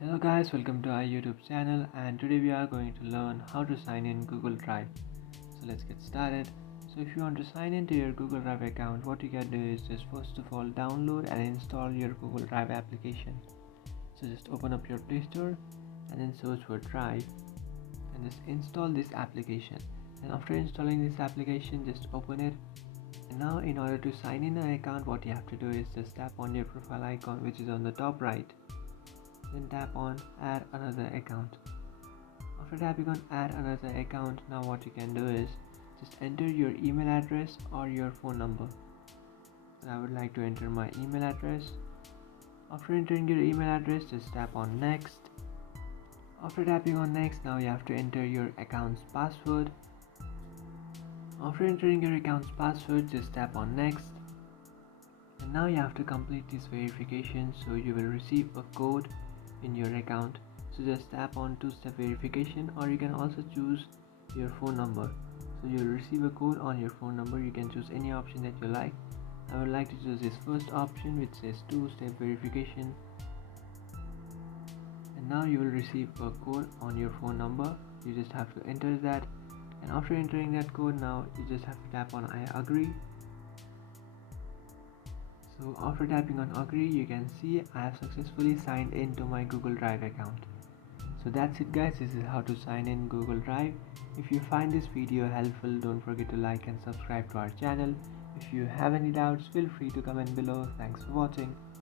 Hello guys, welcome to our YouTube channel, and today we are going to learn how to sign in Google Drive. So let's get started. So if you want to sign into your Google Drive account, what you can do is just first of all download and install your Google Drive application. So just open up your Play Store and then search for Drive and just install this application. And after installing this application, just open it. And now in order to sign in an account, what you have to do is just tap on your profile icon, which is on the top right. Then tap on add another account. After tapping on add another account, now what you can do is just enter your email address or your phone number. And I would like to enter my email address. After entering your email address, just tap on next. After tapping on next, now you have to enter your account's password. After entering your account's password, just tap on next. And now you have to complete this verification, so you will receive a code in your account. So just tap on two-step verification, or you can also choose your phone number. So you'll receive a code on your phone number. You can choose any option that you like. I would like to choose this first option, which says two-step verification. And now you will receive a code on your phone number. You just have to enter that, and after entering that code, now you just have to tap on I agree. So after tapping on agree, you can see I have successfully signed into my Google Drive account. So that's it guys, this is how to sign in Google Drive. If you find this video helpful, don't forget to like and subscribe to our channel. If you have any doubts, feel free to comment below. Thanks for watching.